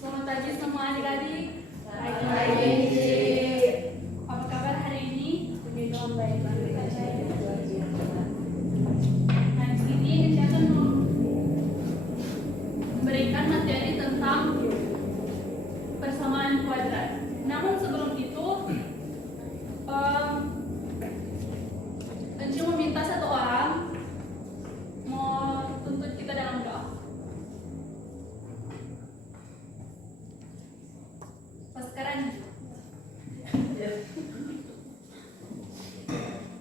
Selamat pagi semua adik-adik. Pagi. Apa kabar hari ini? Baik. Nah, di sini saya akan memberikan materi tentang persamaan kuadrat. Namun sebelum itu, Enci meminta satu orang mau tuntut kita dalam doa. Sekarang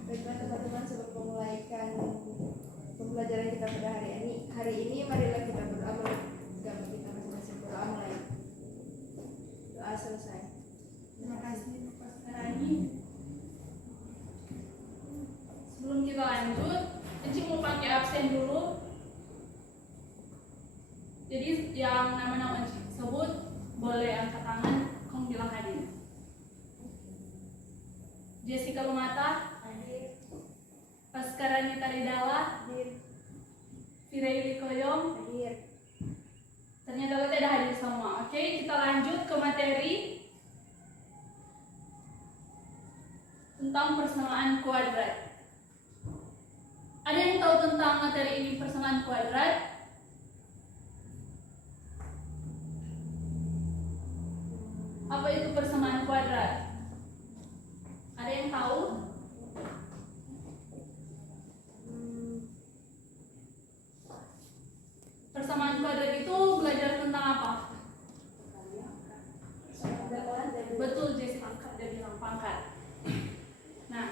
Baiklah teman-teman, sebelum memulaikan pembelajaran kita pada hari ini marilah kita berdoa agama kita masing-masing. Berdoa mulai. Doa selesai. terima kasih Pak Sekarani. Sebelum kita lanjut, Enci mau pakai absen dulu. Jadi yang nama-nama Enci sebut boleh angkat tangan, kamu bilang hadir. Jessica Lumata, Hadir. Paskarani Taridala, Hadir. Firayuli Koyom. Hadir. Ternyata kita tidak hadir semua. Oke, kita lanjut ke materi tentang persamaan kuadrat. Ada yang tahu tentang materi ini, persamaan kuadrat? Apa itu persamaan kuadrat? Ada yang tahu? Persamaan kuadrat itu belajar tentang apa? Betul, Jessica, angkat dia bilang pangkat. Nah,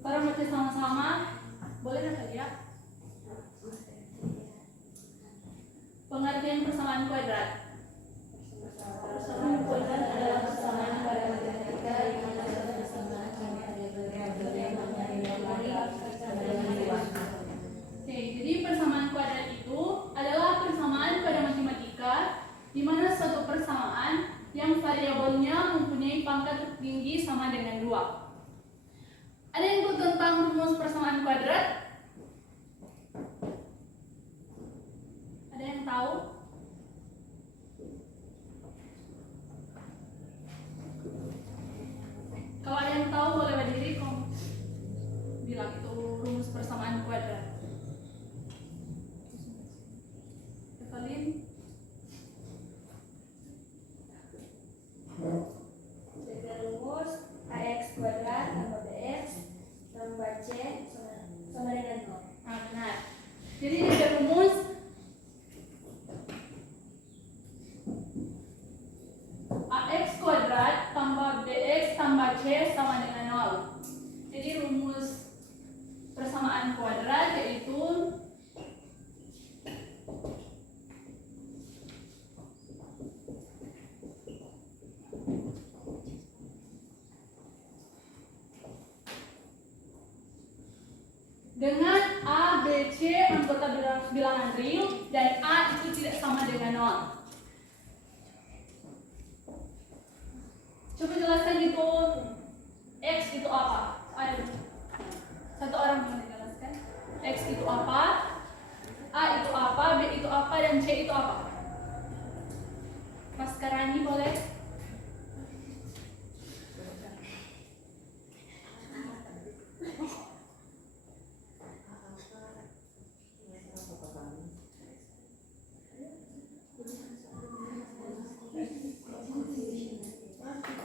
para baca sama-sama. Boleh nggak ya? Pengertian persamaan kuadrat. Persamaan kuadrat adalah persamaan pada matematika di mana satu persamaan pada variabel yang mengenai persamaan. Oke, jadi persamaan kuadrat itu adalah persamaan pada matematika di mana suatu persamaan yang variabelnya mempunyai pangkat tertinggi sama dengan 2. Ada yang tahu tentang rumus persamaan kuadrat? Ada yang tahu? Kalau ada yang tahu boleh berdiri, kamu bilang itu rumus persamaan kuadrat. Evelyn? Jadi rumus ax kuadrat tambah bx tambah c sama dengan 0. Nah, benar. Jadi ini ada rumus ax kuadrat tambah bx tambah c sama dengan 0. Jadi rumus persamaan kuadrat yaitu dengan A, B, C anggota bilangan real dan A itu tidak sama dengan 0. Coba jelaskan itu X itu apa? Ayo, satu orang bisa jelaskan. X itu apa? A itu apa? B itu apa? Dan C itu apa? Mas Karani boleh?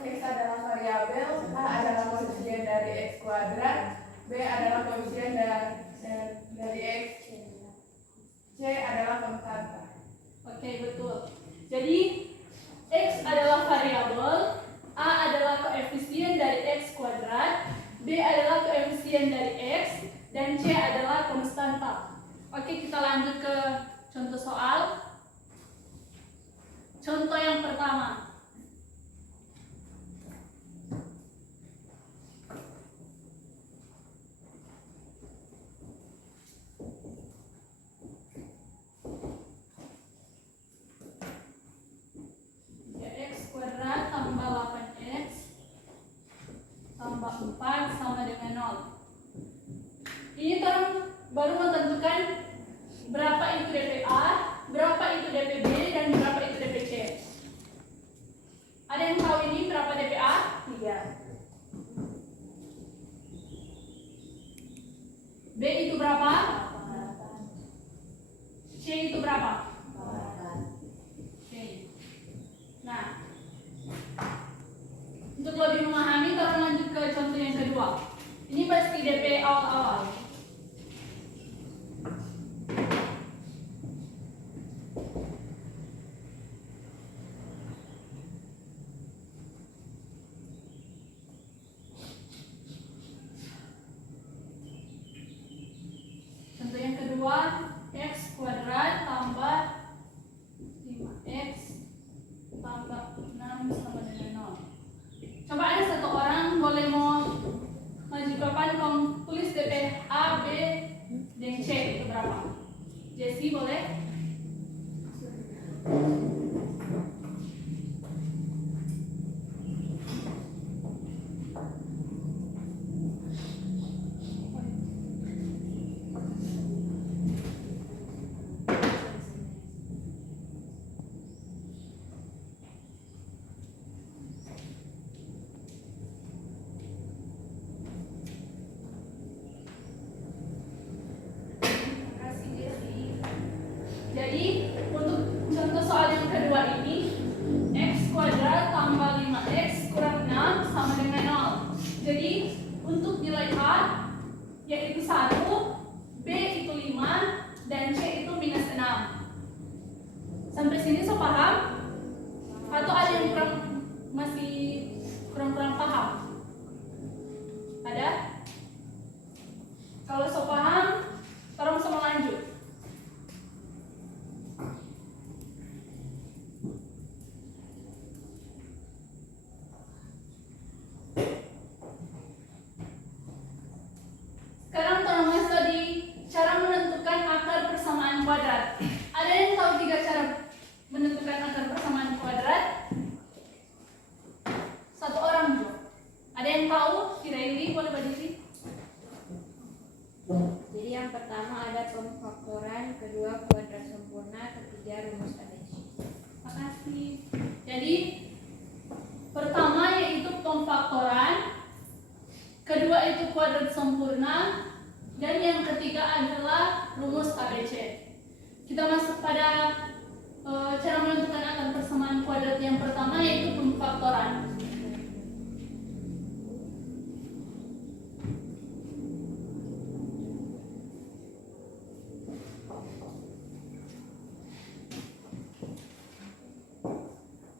X adalah variabel, A adalah koefisien dari X kuadrat, B adalah koefisien dari X, C adalah konstanta. Oke, betul. Jadi X adalah variabel, A adalah koefisien dari X kuadrat, B adalah koefisien dari X, dan C adalah konstanta. Oke, kita lanjut ke contoh soal. Contoh yang pertama. X kuadrat tambah 8x tambah 4 sama dengan 0. Ini term baru menentukan berapa itu DP A, berapa itu DP B, dan berapa itu DP C. Ada yang tahu ini berapa DP A? 3. B itu berapa? C itu berapa? Oke. Nah, untuk lebih memahami, kita lanjut ke contoh yang kedua. Ini pasti DP awal-awal. Contoh yang kedua, x kuadrat tambah 5x tambah 6 sama dengan 0. Coba ada satu orang boleh mau maju ke depan, tulis DP A, B, dan C itu berapa? Jessie boleh? Kasih Jessie. Jadi untuk contoh soal yang kedua ini, x kuadrat tambah 5x kurang 6 sama dengan 0. Jadi untuk nilai A yaitu 1, B itu 5, dan C itu minus 6. Sampai sini so paham? Atau ada yang masih kurang paham? Ada? Kalau so paham, tolong sama lanjut. Sekarang tolong masuk di cara menentukan akar persamaan kuadrat. Ada yang tahu 3 cara menentukan akar persamaan kuadrat? Satu orang juga. Ada yang tahu? Kira-kira boleh berdiri? Jadi yang pertama ada pemfaktoran, kedua kuadrat sempurna, ketiga rumus ABC. Makasih. Jadi pertama yaitu pemfaktoran, kedua itu kuadrat sempurna, dan yang ketiga adalah rumus ABC. Kita masuk pada cara menentukan akar persamaan kuadrat yang pertama yaitu pemfaktoran.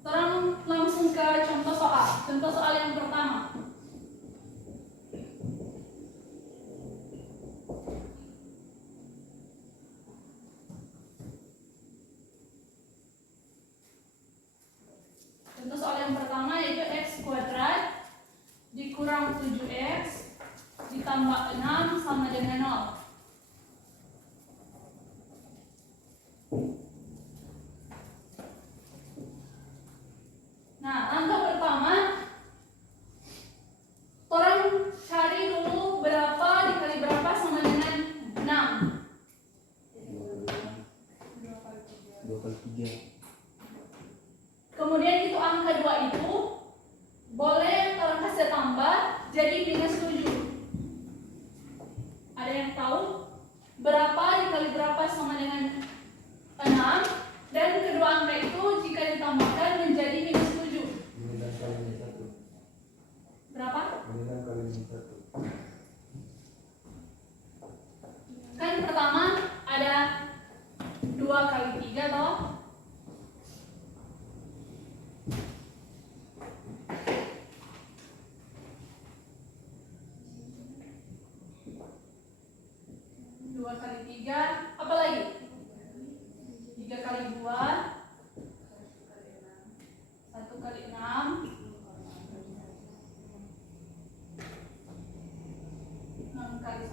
Sekarang langsung ke contoh soal. Contoh soal yang pertama. Contoh soal yang pertama yaitu x kuadrat dikurang 7x ditambah 6 sama dengan 0. Nah, langkah pertama, orang cari dulu berapa dikali berapa sama dengan 6. 2 kali 3. Kemudian itu angka 2 itu boleh orang kasih tambah jadi minus 7. Ada yang tahu berapa dikali berapa sama dengan 6, dan kedua angka itu jika ditambahkan menjadi minus 7. Minus kali minus 1. Berapa? Minus kali minus 1. Kan pertama ada 2 kali 3 toh. Dua kali 3, apa lagi? 3 kali 2, 1 kali 6, 6 kali 1,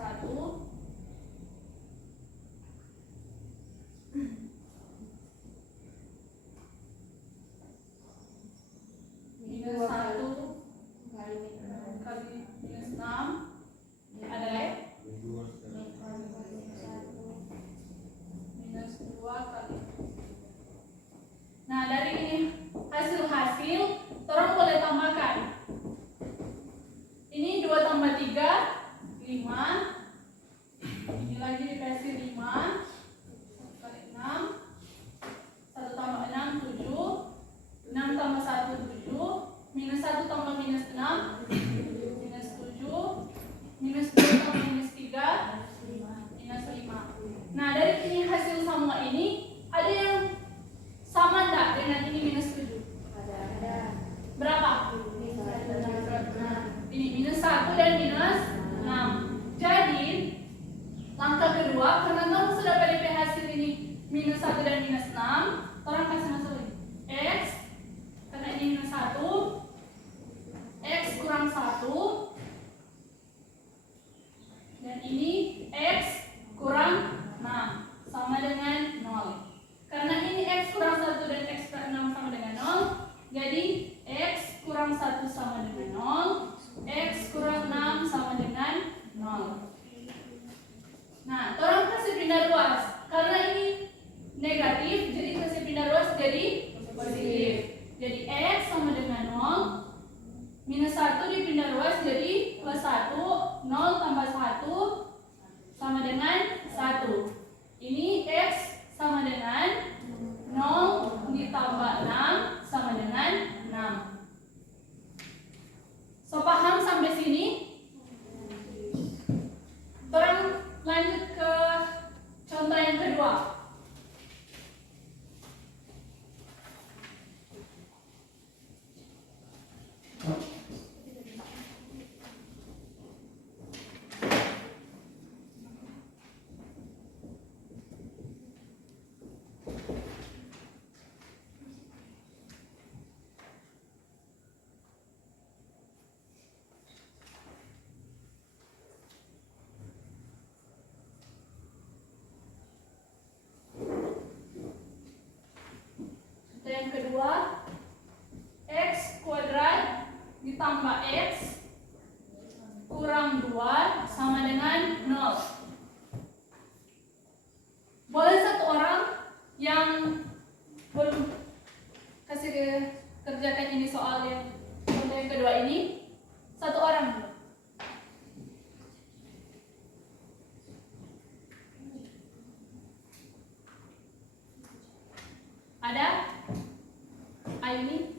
minus 1 kali minus 6, ada ya? Ini lagi dikasih 5. 1 kali 6. 1 tambah 6, 7. 6 tambah 1, 7. Minus 1 tambah minus 6. Minus 7. Minus 2 tambah minus 3. Minus 5. Nah, dari ini hasil semua ini, ada yang sama enggak dengan ini minus 7? Ada. Berapa? Ini minus 1 dan minus 6. Jadi langkah kedua, karena kamu sudah PDP hasil ini minus 1 dan minus 6, orang kasih masuk lagi X, karena ini minus 1, X kurang 1, dan ini X kurang 6 sama dengan 0. Karena ini X kurang 1 dan X kurang 6 sama dengan 0, jadi X kurang 1 sama dengan 0, X kurang 6 sama dengan 0. Nah, tolong kasih pindah ruas. Karena ini negatif, jadi kasih pindah ruas jadi positif. Jadi X sama dengan 0, minus 1 dipindah ruas jadi plus 1, 0 tambah 1 sama dengan 1. Ini X sama dengan 0 ditambah 6 sama dengan 6. So, paham sampai sini? Orang lanjut ke contoh yang kedua. Yang kedua, X kuadrat ditambah X kurang 2 sama dengan 0. Boleh satu orang yang belum kasih kerjakan ini soal yang contoh yang kedua ini, satu orang dulu. Ada? Aini?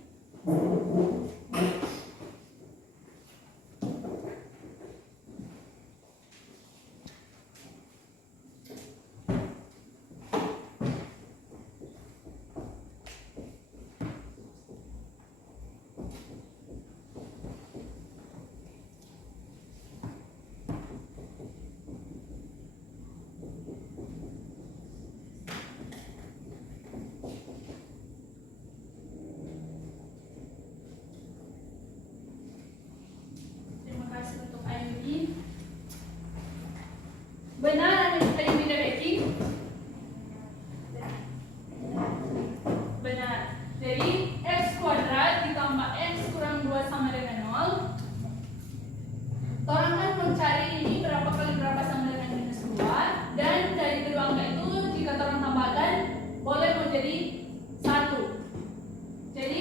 Terima kasih untuk Aini. Benar Aini dan Eki? Benar. Jadi X kuadrat ditambah X kurang 2 sama dengan 0. Orang kan mencari ini berapa kali berapa sama dengan minus 2. Dan dari kedua angka itu jika orang tambahkan boleh menjadi 1. Jadi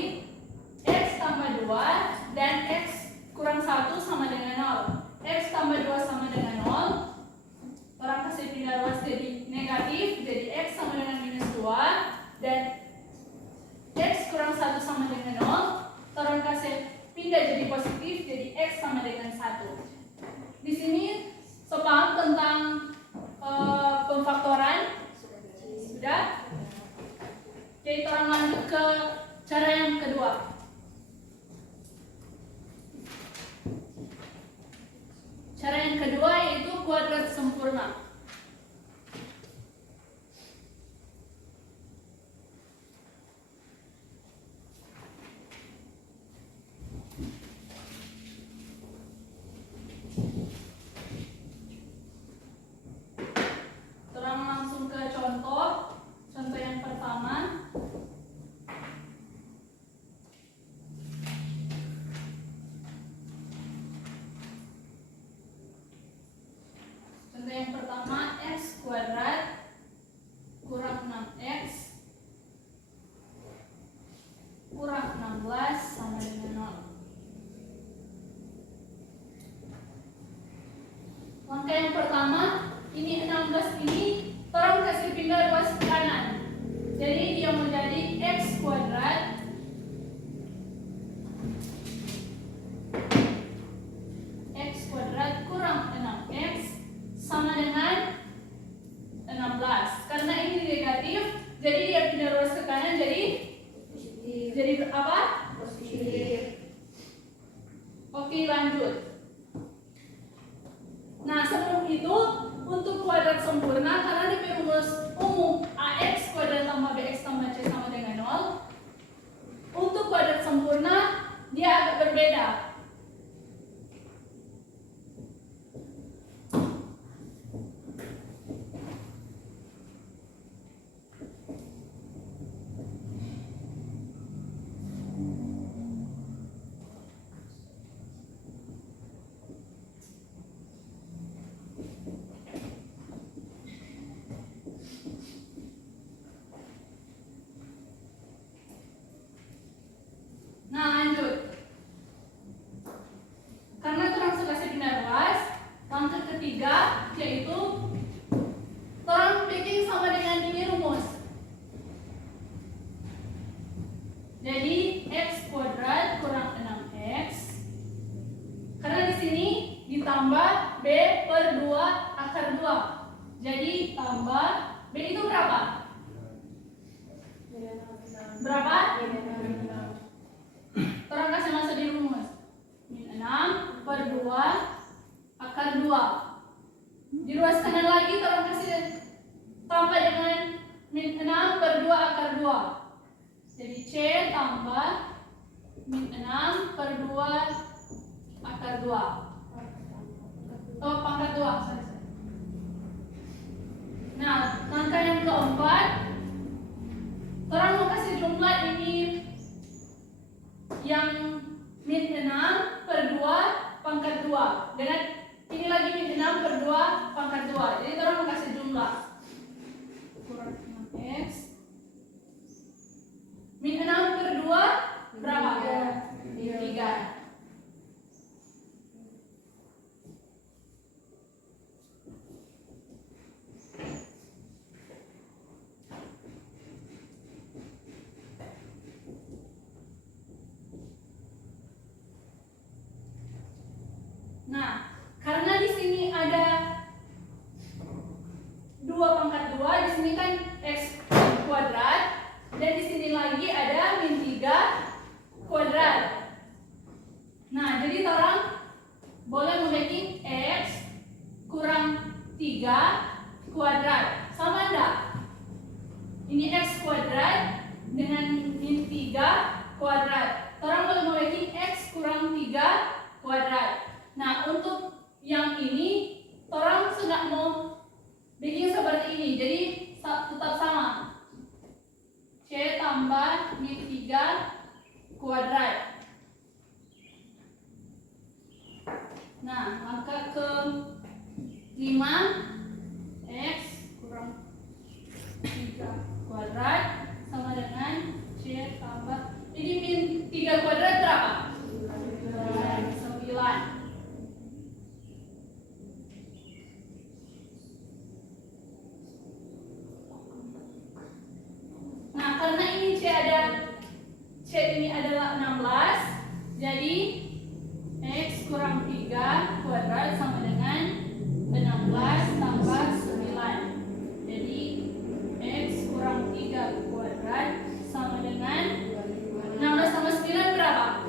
X tambah 2 dan X kurang 1 sama dengan 0. X tambah 2 sama dengan 0. Orang kasih pindah ruas jadi negatif, jadi X sama dengan minus 2 dan X kurang 1 sama dengan 0. Orang kasih pindah jadi positif, jadi X sama dengan 1. Di sini sepaham tentang pemfaktoran? Sudah? Jadi orang lanjut ke cara yang kedua. Cara yang kedua yaitu kuadrat sempurna. ini 16 ini orang kasih pindah ruas ke kanan. Jadi dia menjadi x kuadrat kurang 6x sama dengan 16. Karena ini negatif, jadi dia pindah ruas ke kanan jadi apa? Positif. Oke, lanjut. Nah, sebelum itu untuk kuadrat sempurna karena di rumus umum ax kuadrat tambah bx tambah c sama dengan 0. Untuk kuadrat sempurna dia agak berbeda. Nah, lanjut. Karena orang kasih pindah ruas, langkah ketiga yaitu orang bikin sama dengan ini rumus. Jadi x kuadrat kurang 6x. Karena di sini ditambah b per 2 akar 2. Jadi tambah b itu berapa? Berapa? Orang kasih masuk di rumus min 6 per 2 akar 2. Di ruas kanan lagi orang kasih tambah dengan min 6 per 2 akar 2. Jadi C tambah min 6 per 2 akar 2. Oh, pangkat 2. Nah, langkah yang keempat orang mau kasih jumlah ini yang min 6 per 2 pangkat 2 dengan ini lagi min 6 per 2 pangkat 2. Jadi orang mau kasih jumlah kurang 6x min 6 per 2 berapa? Min 3. Nah, karena di sini ada 2 pangkat 2, di sini kan x kuadrat, dan di sini lagi ada min 3 kuadrat. Nah, jadi orang boleh memiliki x kurang 3 kuadrat. Sama enggak? Ini x kuadrat dengan min 3 kuadrat. Orang boleh memiliki x kurang 3 kuadrat. Nah, untuk yang ini orang sudah mau bikin seperti ini, jadi tetap sama. C tambah min 3 kuadrat. Nah, langkah ke 5 x kurang 3 kuadrat sama dengan C tambah ini min 3 kuadrat berapa? 9. Nah, karena ini C ini adalah 16, jadi x kurang 3 kuadrat sama dengan 16 tambah 9. Jadi x kurang 3 kuadrat sama dengan 16 tambah 9 berapa?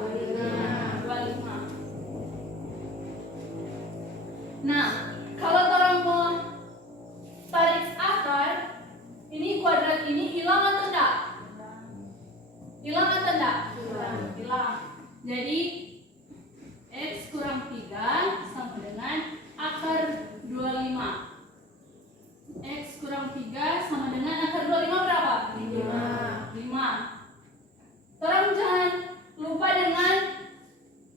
25. Nah, kalau orang mau tarik akar, ini kuadrat ini hilang atau enggak? Hilang atau enggak? Hilang. Jadi x kurang 3 sama dengan akar 25. X kurang 3 sama dengan akar 25 berapa? 5. Tolong jangan lupa dengan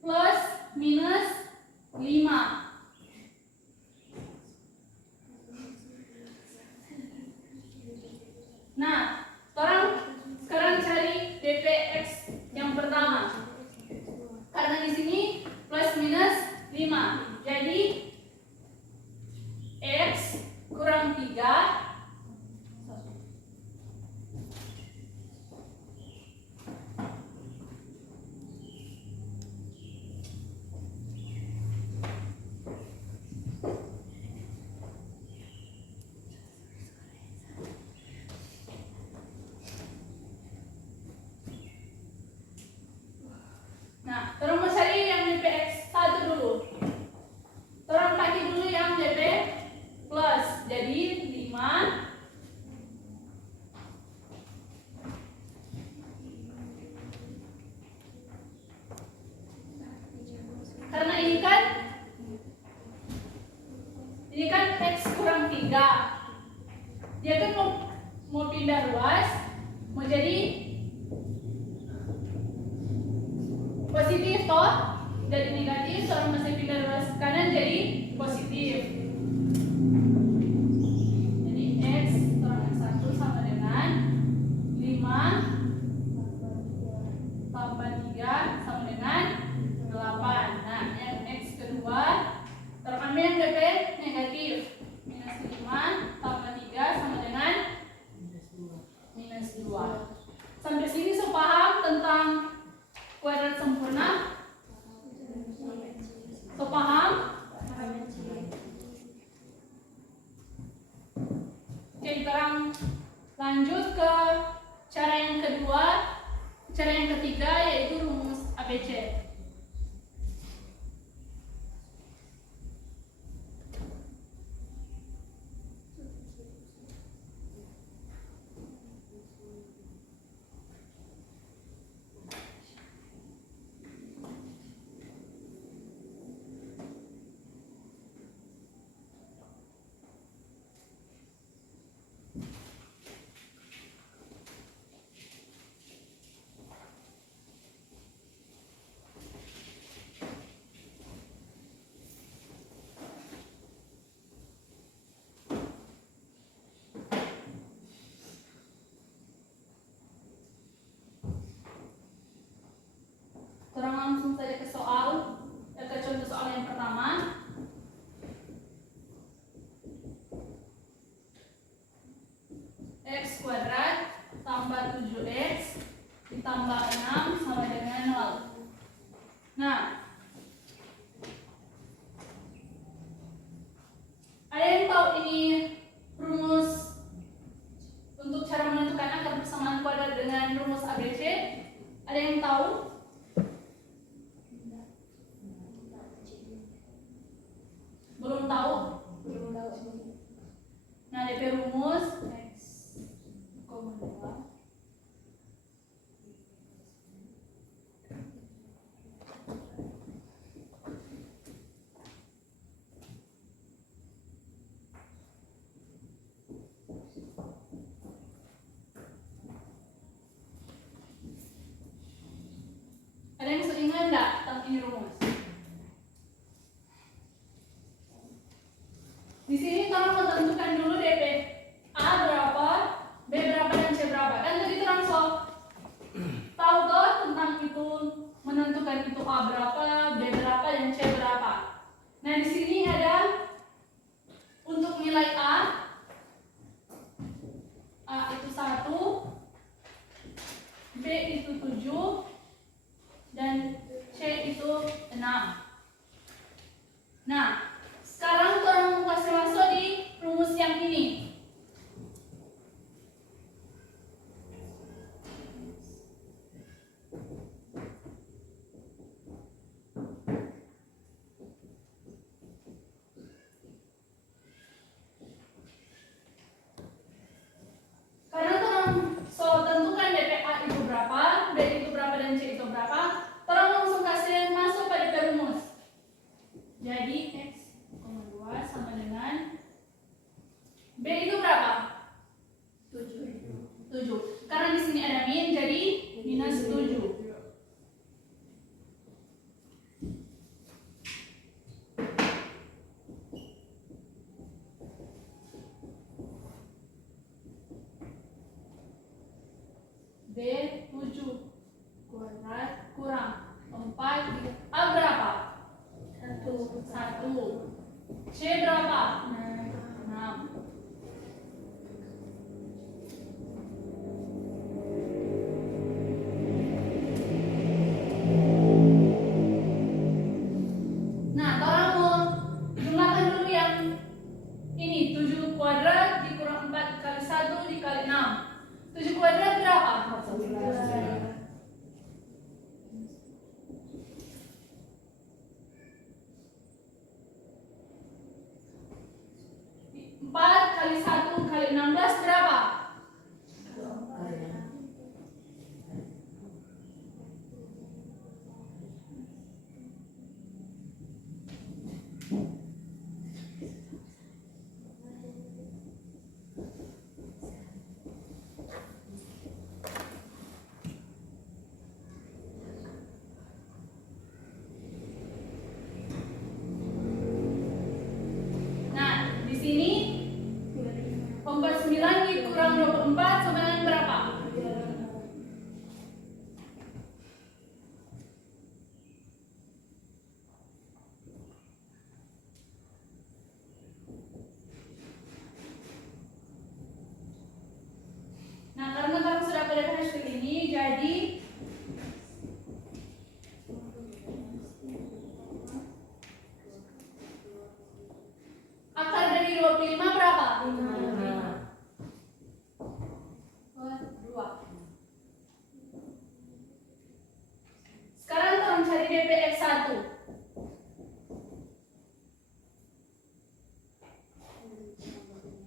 plus minus 5. Nah, orang sekarang cari dpx yang pertama. kurang 3. Nah, terus mau cari yang DP X1 dulu. Terus pakai dulu yang DP plus. Jadi 5 karena ini kan X kurang 3. Dia kan mau pindah ruas, mau jadi positif toh, dari negatif sekarang masih pindah ruas kanan jadi positif. Jadi X kurang X1 sama dengan 5 tambah 3 sama dengan 8. Nah, yang X kedua terambil yang DP negatif. Minus 5 tambah 3 sama dengan minus 2. Sampai sini so paham tentang kuadrat sempurna? So paham? Oke, sekarang lanjut ke cara yang kedua. Cara yang ketiga yaitu rumus ABC. Kurang langsung saja ke soal, ke contoh soal yang pertama. X kuadrat tambah 7x ditambah 6 sama dengan 0. Nah, ada yang tahu ini rumus untuk cara menentukan akar persamaan kuadrat dengan rumus ABC? Ada yang tahu? Belum tahu? Nah, DP rumus X, ada yang seingat enggak tentang ini rumus? Di sini tolong menentukan dulu DP A berapa, B berapa, dan C berapa. Kan tadi terang so tahu toh tentang itu, menentukan itu A berapa, B berapa, dan C berapa. Nah, di sini ada untuk nilai A itu 1, B itu 7, dan C itu 6. Nah, sekarang orang kasih masuk di rumus yang ini. Karena orang so tentukan DPA itu berapa, B itu berapa, dan C itu berapa, orang langsung kasih masuk pada rumus. Jadi X, 2 sama dengan B itu berapa? 7. Karena di sini ada min, jadi minus 7. B 7 kuadrat kurang 4, A berapa? 1. C berapa? 6. Ini 7 kuadrat dikurang 4 kali 1 dikali 6. 7 kuadrat berapa? 4 kali 1 kali 16 berapa? Nah, di sini 49 dikurang 24 sama dengan berapa? Nah, karena kamu sudah pada hasil ini, jadi akar dari 25 berapa? 2. Sekarang tolong cari DP X1.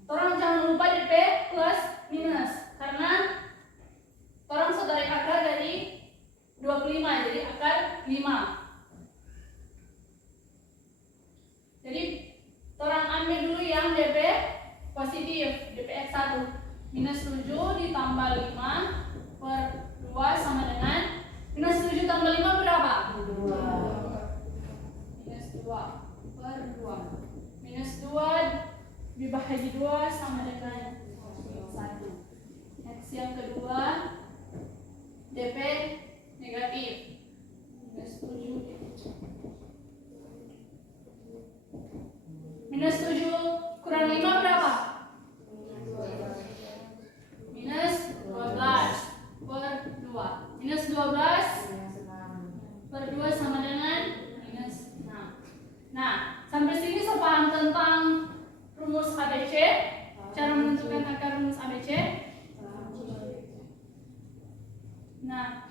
Tolong jangan lupa DP plus minus, karena tolong saudari akar dari 25, jadi akar 5. Jadi tolong ambil dulu yang DP positif, DP X1 minus 7 ditambah 5 per 2 sama dengan minus 7 tambah 5 berapa? 2. Minus 2 per 2. Minus 2 dibagi 2 sama dengan 1. X yang kedua DP negatif minus 7. Minus 7 kurang 5 berapa? Minus 12 per 2. Minus 12 per 2 sama dengan minus 6. Nah, sampai sini so paham tentang rumus ABC? Cara menentukan akar rumus ABC? Nah,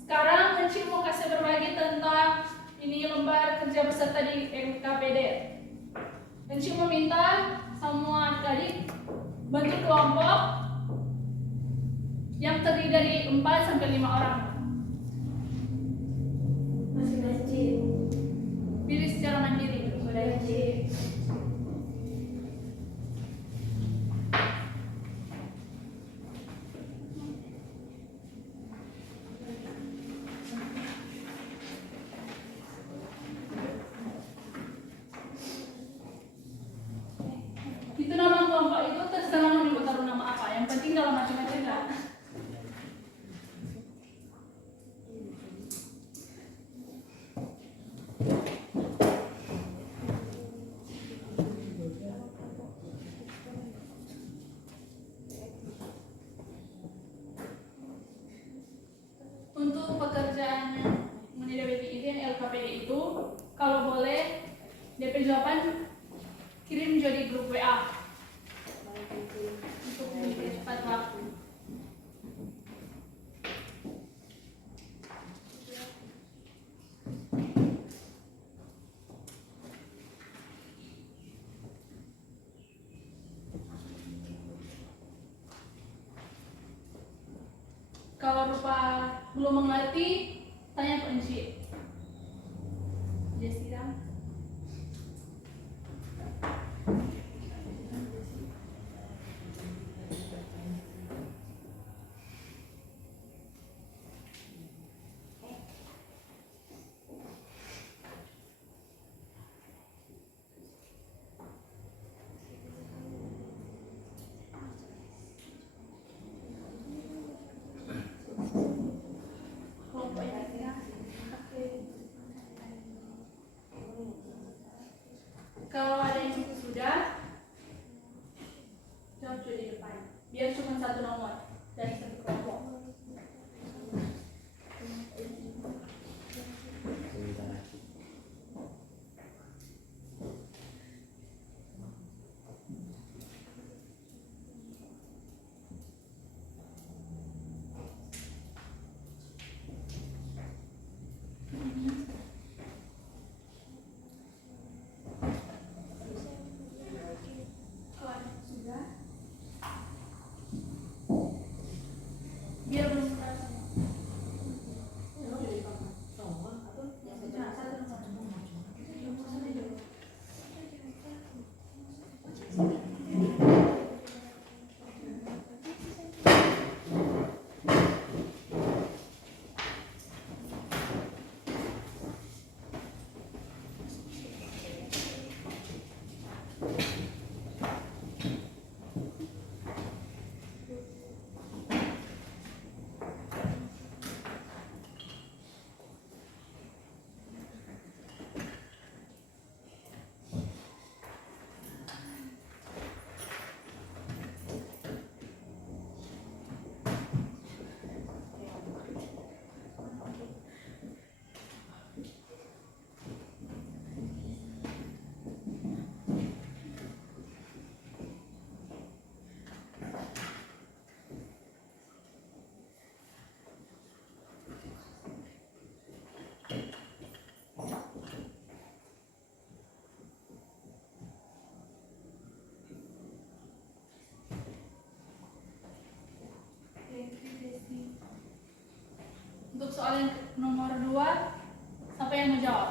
sekarang Encik mau kasih berbagi tentang ini lembar kerja peserta di LKPD. Encik meminta semua adik bentuk kelompok yang terdiri dari 4 sampai 5 orang. Pilih secara mandiri. Itu nama kelompok itu terserah mau ditaruh nama apa. Yang penting kalau macam-macam enggak. Untuk pekerjaan menjadi BPIT dan LKPD itu, kalau boleh DP jawaban kirim jadi grup WA untuk mempercepat waktu. Kalau rupa belum mengerti, tanya ke Encik. Jessica. Kelompok yang kalau ada yang sudah, jawab di depan. Biar cuma satu nomor dari satu kelompok. soal yang nomor 2, siapa yang mau jawab?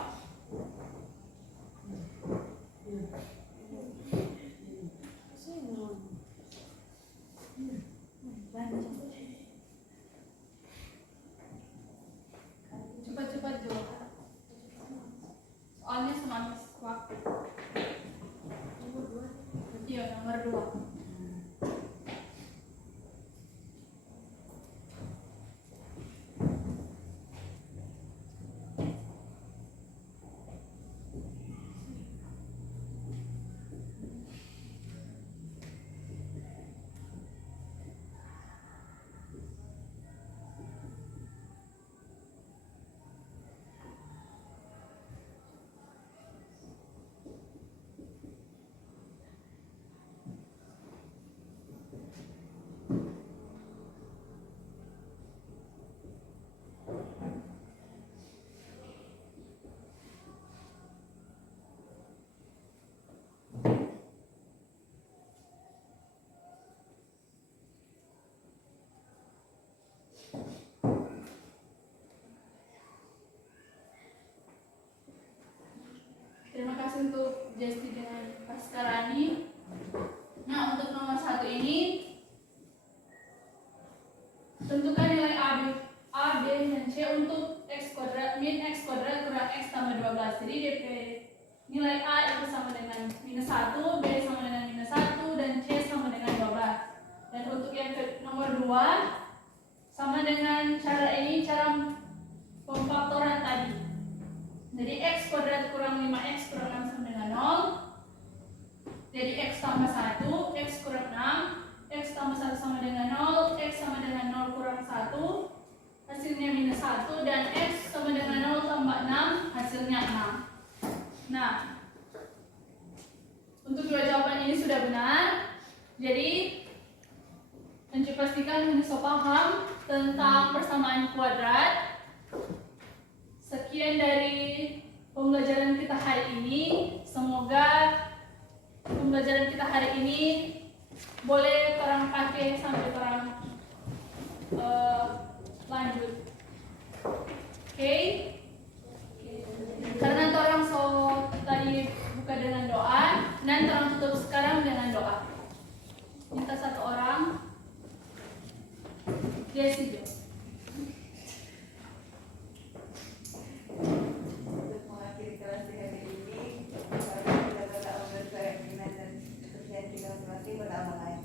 Cepat-cepat jawab. Soalnya semakin waktu. Iya, nomor 2. Terima kasih untuk Jesti dengan Paskarani. Nah, untuk nomor 1 ini tentukan nilai A, B, dan C untuk x kuadrat min x kuadrat kurang x tambah 12. Jadi DP nilai A itu sama dengan minus 1, B sama dengan minus 1, dan C sama dengan 12. Dan untuk yang nomor 2 sama dengan cara ini, cara pemfaktoran tadi. Jadi x kuadrat kurang 5x kurang 6 sama dengan 0. Jadi x tambah 1, x kurang 6, x tambah 1 sama dengan 0, x sama dengan 0 kurang 1, hasilnya minus 1, dan x sama dengan 0 tambah 6, hasilnya 6. Nah, untuk dua jawaban ini sudah benar. Jadi, Ence pastikan Ence paham tentang persamaan kuadrat. Sekian dari pembelajaran kita hari ini. Semoga pembelajaran kita hari ini boleh orang pakai sampai orang lanjut. Oke? Karena orang so tadi buka dengan doa, nanti orang tutup sekarang dengan doa. Minta satu orang. Jesse Jo. Untuk mengakhiri kelas di hari ini, kita berdoa untuk keyakinan dan kepercayaan kita masing-masing beramal baik.